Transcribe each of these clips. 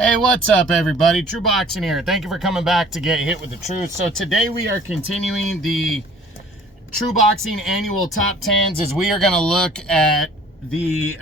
Hey, what's up, everybody? True Boxing here. Thank you for coming back to Get Hit with the Truth. So today we are continuing the True Boxing annual top 10s as we are going to look at the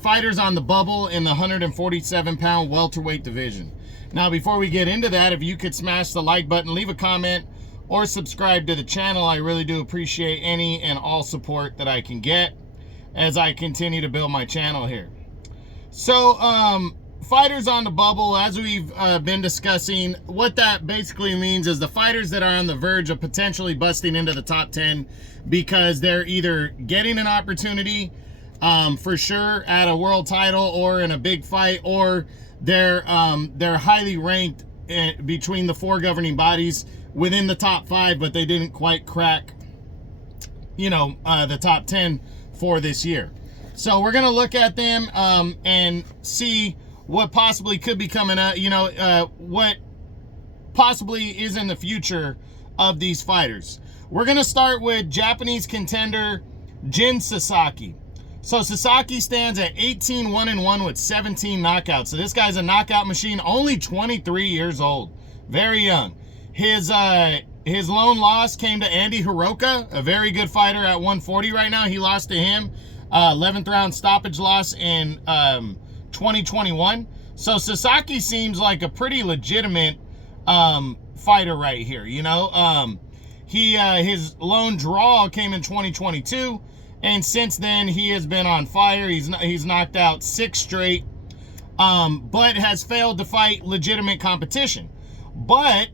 fighters on the bubble in the 147-pound welterweight division. Now, before we get into that, if you could smash the like button, leave a comment, or subscribe to the channel, I really do appreciate any and all support that I can get as I continue to build my channel here. So, fighters on the bubble, as we've been discussing, what that basically means is the fighters that are on the verge of potentially busting into the top 10 because they're either getting an opportunity for sure at a world title or in a big fight, or they're highly ranked between the four governing bodies within the top 5, but they didn't quite crack, the top 10 for this year. So we're going to look at them and see what possibly could be coming up, what possibly is in the future of these fighters. We're going to start with Japanese contender Jin Sasaki. So Sasaki stands at 18-1-1 with 17 knockouts. So this guy's a knockout machine, only 23 years old, very young. His lone loss came to Andy Hiroka, a very good fighter at 140 right now. He lost to him. 11th round stoppage loss in 2021. So Sasaki seems like a pretty legitimate fighter right here. His lone draw came in 2022, and since then he has been on fire. He's knocked out 6 straight, but has failed to fight legitimate competition. But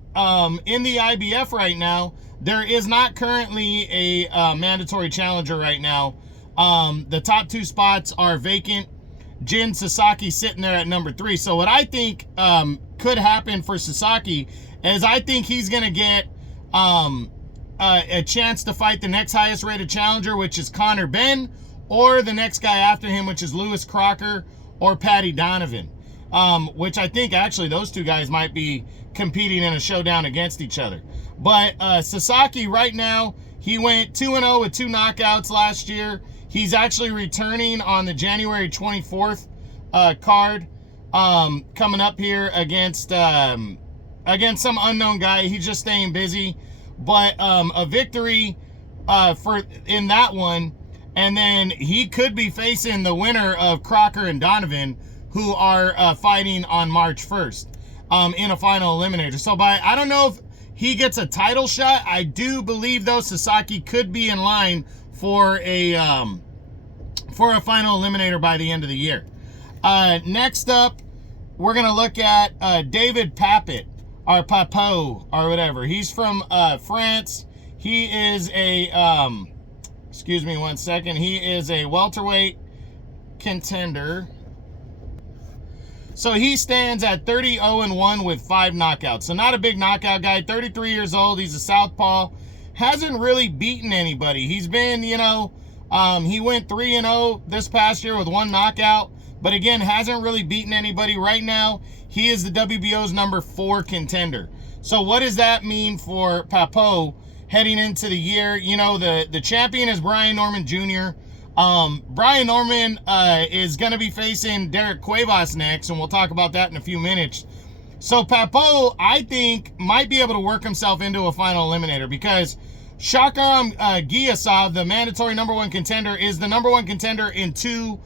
in the IBF right now, there is not currently a mandatory challenger right now. The top 2 spots are vacant. Jin Sasaki sitting there at number 3. So what I think could happen for Sasaki is I think he's going to get a chance to fight the next highest rated challenger, which is Conor Benn, or the next guy after him, which is Lewis Crocker or Paddy Donovan, which I think actually those 2 guys might be competing in a showdown against each other. But Sasaki right now, he went 2-0 with 2 knockouts last year. He's actually returning on the January 24th card, coming up here against some unknown guy. He's just staying busy, but a victory in that one, and then he could be facing the winner of Crocker and Donovan, who are fighting on March 1st in a final eliminator. So I don't know if he gets a title shot. I do believe, though, Sasaki could be in line for a final eliminator by the end of the year. Next up, we're going to look at David Papit, or Papo, or whatever. He's from France. He is a, excuse me one second, he is a welterweight contender. So he stands at 30-0-1 with 5 knockouts. So not a big knockout guy, 33 years old. He's a southpaw. Hasn't really beaten anybody. He's been, he went 3-0 this past year with 1 knockout, but again, hasn't really beaten anybody. Right now, he is the WBO's number 4 contender. So what does that mean for Papo heading into the year? The champion is Brian Norman Jr. Brian Norman is going to be facing Derek Cuevas next, and we'll talk about that in a few minutes. So Papo, I think, might be able to work himself into a final eliminator because Shakaram Giyasov, the mandatory number 1 contender, is the number 1 contender in 2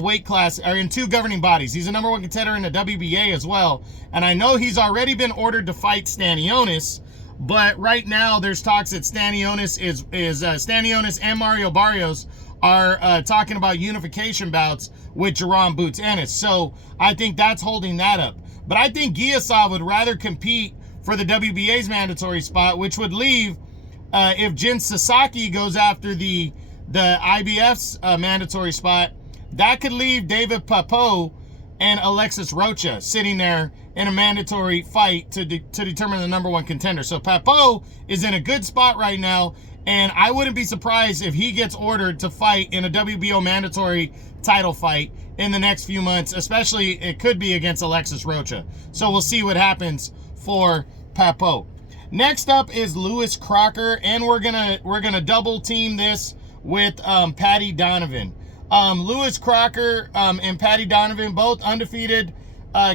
weight class, or in 2 governing bodies. He's a number 1 contender in the WBA as well. And I know he's already been ordered to fight Stanionis, but right now there's talks that Stanionis Stanionis and Mario Barrios are talking about unification bouts with Jerome Boots Ennis. So I think that's holding that up. But I think Giyasov would rather compete for the WBA's mandatory spot, which would leave, if Jin Sasaki goes after the IBF's mandatory spot, that could leave David Papo and Alexis Rocha sitting there in a mandatory fight to determine the number 1 contender. So Papo is in a good spot right now, and I wouldn't be surprised if he gets ordered to fight in a WBO mandatory title fight in the next few months, especially it could be against Alexis Rocha. So we'll see what happens for Papo. Next up is Lewis Crocker, and we're gonna double team this with Paddy Donovan. Lewis Crocker and Patty Donovan, both undefeated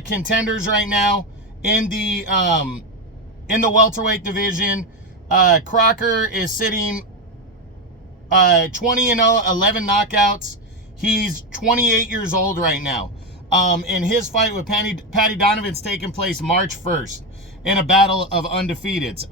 contenders right now in the welterweight division. Crocker is sitting 20-0, 11 knockouts. He's 28 years old right now. And his fight with Patty Donovan's taking place March 1st in a battle of undefeateds.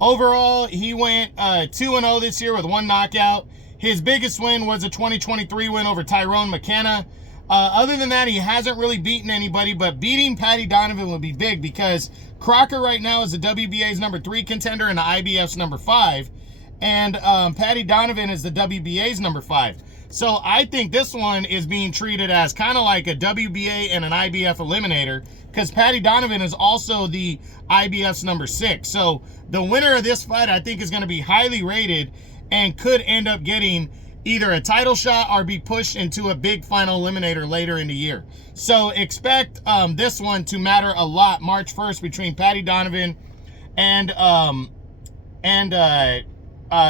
Overall, he went 2-0 this year with 1 knockout. His biggest win was a 2023 win over Tyrone McKenna. Other than that, he hasn't really beaten anybody, but beating Patty Donovan would be big because Crocker right now is the WBA's number 3 contender and the IBF's number 5. And Patty Donovan is the WBA's number 5. So I think this one is being treated as kind of like a WBA and an IBF eliminator because Patty Donovan is also the IBF's number 6. So the winner of this fight, I think, is going to be highly rated and could end up getting either a title shot or be pushed into a big final eliminator later in the year. So expect this one to matter a lot March 1st between Patty Donovan and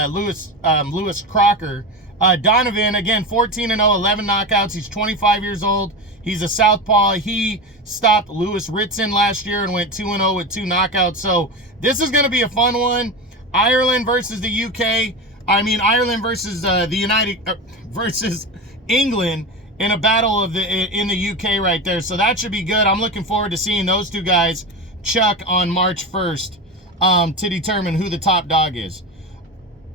Lewis Crocker. Donovan, again, 14-0, 11 knockouts. He's 25 years old. He's a southpaw. He stopped Lewis Ritson last year and went 2-0 with 2 knockouts. So this is going to be a fun one. Ireland versus the UK. Ireland versus versus England in a battle of in the UK right there. So that should be good. I'm looking forward to seeing those two guys chuck on March 1st to determine who the top dog is.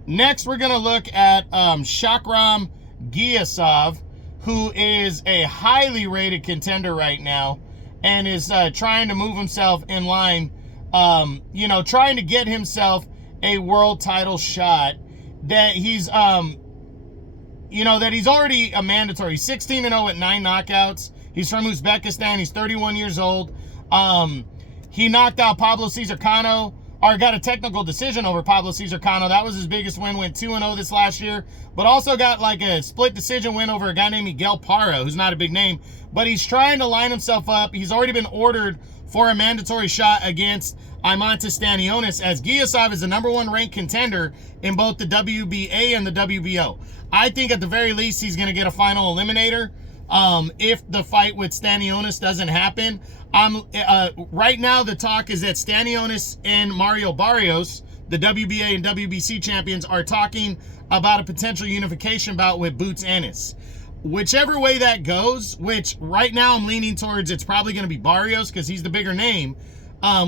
Next, we're going to look at Shakram Giasov, who is a highly rated contender right now and is trying to move himself in line, trying to get himself a world title shot. That he's already a mandatory. He's 16-0 at 9 knockouts. He's from Uzbekistan. He's 31 years old. He knocked out Pablo Cesar Cano, or got a technical decision over Pablo Cesar Cano. That was his biggest win. Went 2-0 this last year, but also got like a split decision win over a guy named Miguel Parra, who's not a big name, but he's trying to line himself up. He's already been ordered for a mandatory shot against Imantas Stanionis, as Giasov is the number 1 ranked contender in both the WBA and the WBO. I think at the very least he's going to get a final eliminator if the fight with Stanionis doesn't happen. Right now the talk is that Stanionis and Mario Barrios, the WBA and WBC champions, are talking about a potential unification bout with Boots Ennis. Whichever way that goes, which right now I'm leaning towards it's probably going to be Barrios because he's the bigger name.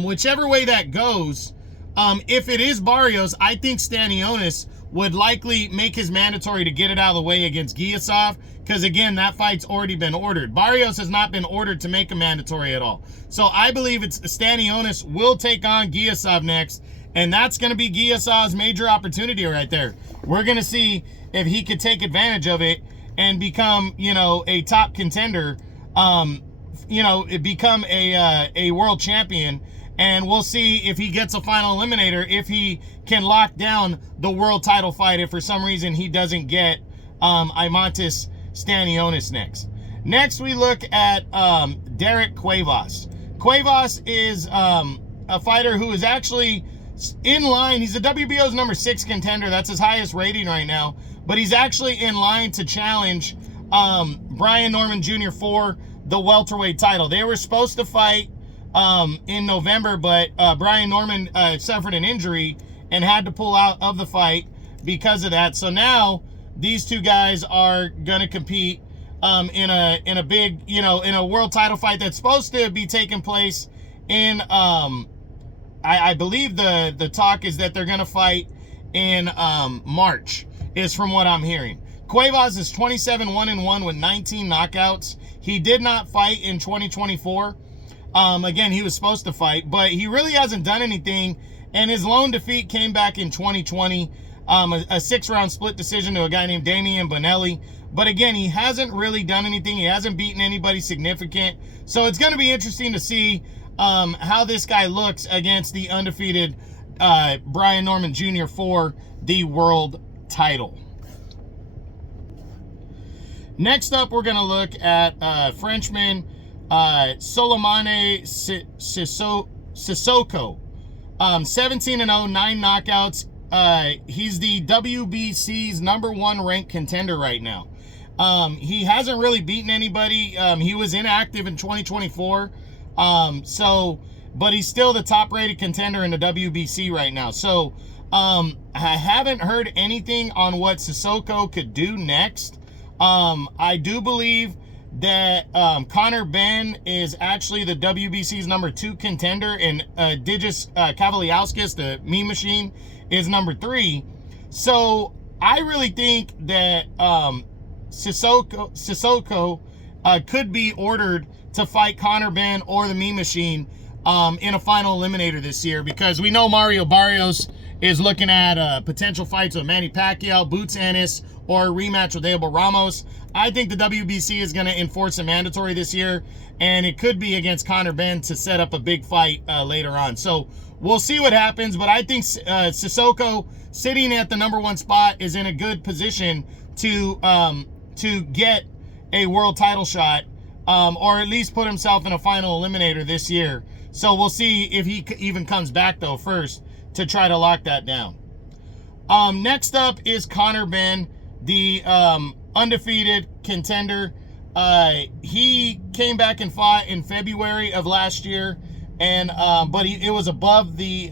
Whichever way that goes, if it is Barrios, I think Stanionis would likely make his mandatory to get it out of the way against Giasov, because again, that fight's already been ordered. Barrios has not been ordered to make a mandatory at all. So I believe it's Stanionis will take on Giasov next, and that's going to be Giasov's major opportunity right there. We're going to see if he could take advantage of it and become, a top contender, become a world champion. And we'll see if he gets a final eliminator, if he can lock down the world title fight, if for some reason he doesn't get Imantas Stanionis next. Next, we look at Derek Cuevas. Cuevas is a fighter who is actually in line. He's the WBO's number 6 contender. That's his highest rating right now. But he's actually in line to challenge Brian Norman Jr. for the welterweight title. They were supposed to fight in November, but Brian Norman suffered an injury and had to pull out of the fight because of that. So now these two guys are going to compete in a big, in a world title fight that's supposed to be taking place in I believe the talk is that they're going to fight in March, is from what I'm hearing. Cuevas is 27-1-1 with 19 knockouts. He did not fight in 2024. Again, he was supposed to fight, but he really hasn't done anything, and his lone defeat came back in 2020, a 6-round split decision to a guy named Damian Bonelli. But again, he hasn't really done anything. He hasn't beaten anybody significant. So it's going to be interesting to see how this guy looks against the undefeated Brian Norman Jr. for the world title. Next up, we're going to look at Frenchman Solomane Sissoko. 17-0, 9 knockouts. He's the WBC's number 1 ranked contender right now. He hasn't really beaten anybody. He was inactive in 2024. But he's still the top-rated contender in the WBC right now. So, I haven't heard anything on what Sissoko could do next. I do believe that Conor Benn is actually the WBC's number 2 contender, and Digis Kavaliauskas, the Meme Machine, is number 3. So I really think that Sissoko could be ordered to fight Conor Benn or the Meme Machine in a final eliminator this year, because we know Mario Barrios is looking at potential fights with Manny Pacquiao, Boots Ennis, or a rematch with Abel Ramos. I think the WBC is going to enforce a mandatory this year, and it could be against Conor Benn to set up a big fight later on. So we'll see what happens, but I think Sissoko, sitting at the number 1 spot, is in a good position to get a world title shot, or at least put himself in a final eliminator this year. So we'll see if he even comes back, though, first, to try to lock that down. Next up is Conor Benn, the undefeated contender. He came back and fought in February of last year, and but it was above the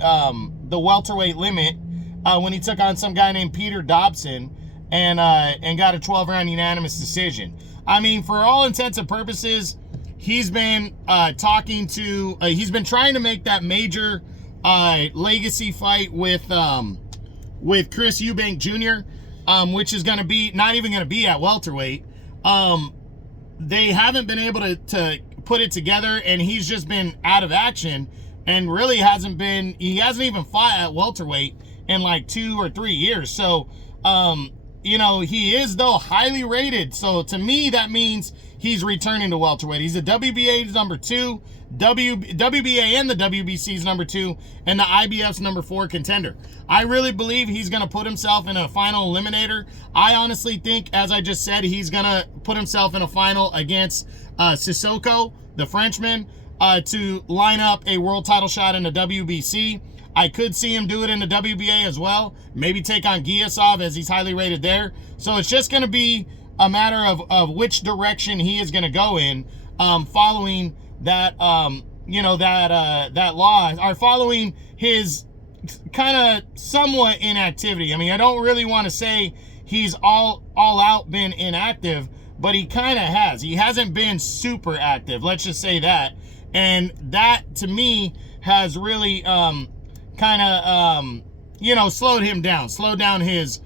welterweight limit when he took on some guy named Peter Dobson, and got a 12-round unanimous decision. I mean, for all intents and purposes, he's been trying to make that major legacy fight with Chris Eubank Jr., which is going to be not even going to be at welterweight. They haven't been able to put it together, and he's just been out of action, and really he hasn't even fought at welterweight in like 2 or 3 years. So, he is, though, highly rated. So to me, that means he's returning to welterweight. He's the WBA's number 2, WBA and the WBC's number 2, and the IBF's number 4 contender. I really believe he's going to put himself in a final eliminator. I honestly think, as I just said, he's going to put himself in a final against Sissoko, the Frenchman, to line up a world title shot in the WBC. I could see him do it in the WBA as well. Maybe take on Giasov, as he's highly rated there. So it's just going to be a matter of which direction he is going to go in, following that, that law, or following his kind of somewhat inactivity. I mean, I don't really want to say he's all out been inactive, but he kind of has. He hasn't been super active, let's just say that. And that, to me, has really slowed him down, slowed down his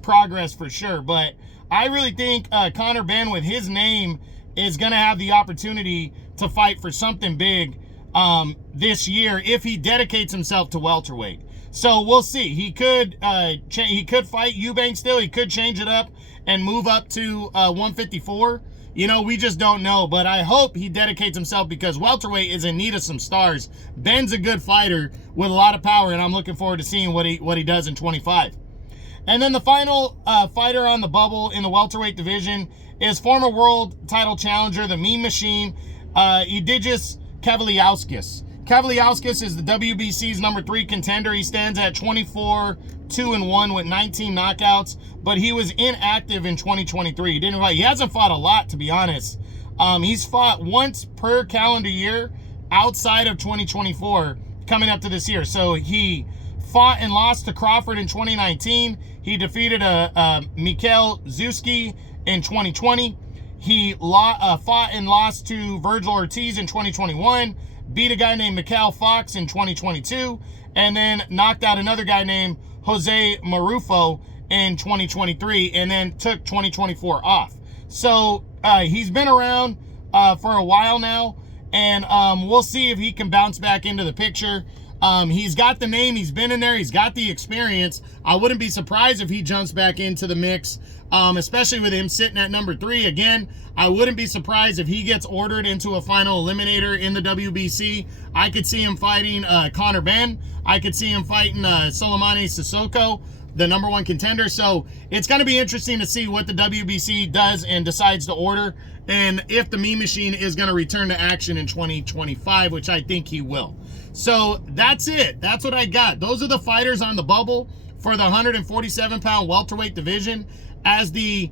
progress for sure. But I really think Conor Benn, with his name, is going to have the opportunity to fight for something big this year if he dedicates himself to welterweight. So we'll see. He could fight Eubank still. He could change it up and move up to 154. We just don't know. But I hope he dedicates himself, because welterweight is in need of some stars. Ben's a good fighter with a lot of power, and I'm looking forward to seeing what he does in 25. And then the final fighter on the bubble in the welterweight division is former world title challenger, the Meme Machine, Digis Kavaliauskas. Kavaliauskas is the WBC's number 3 contender. He stands at 24-2-1 with 19 knockouts, but he was inactive in 2023. He didn't fight. He hasn't fought a lot, to be honest. He's fought once per calendar year outside of 2024 coming up to this year. So he fought and lost to Crawford in 2019. He defeated Mikhail Zuski in 2020. He fought and lost to Virgil Ortiz in 2021, beat a guy named Mikhail Fox in 2022, and then knocked out another guy named Jose Marufo in 2023, and then took 2024 off. So he's been around for a while now, and we'll see if he can bounce back into the picture. He's got the name, he's been in there, he's got the experience. I wouldn't be surprised if he jumps back into the mix, especially with him sitting at number 3. Again, I wouldn't be surprised if he gets ordered into a final eliminator in the WBC. I could see him fighting Conor Benn. I could see him fighting Soleimani Sissoko, the number 1 contender. So it's going to be interesting to see what the WBC does and decides to order, and if the Meme Machine is going to return to action in 2025, which I think he will. So that's it. That's what I got. Those are the fighters on the bubble for the 147-pound welterweight division. As the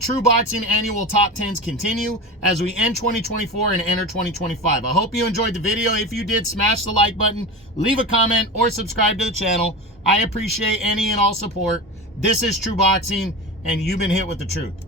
True Boxing annual top 10s continue as we end 2024 and enter 2025. I hope you enjoyed the video. If you did, smash the like button, leave a comment, or subscribe to the channel. I appreciate any and all support. This is True Boxing, and you've been hit with the truth.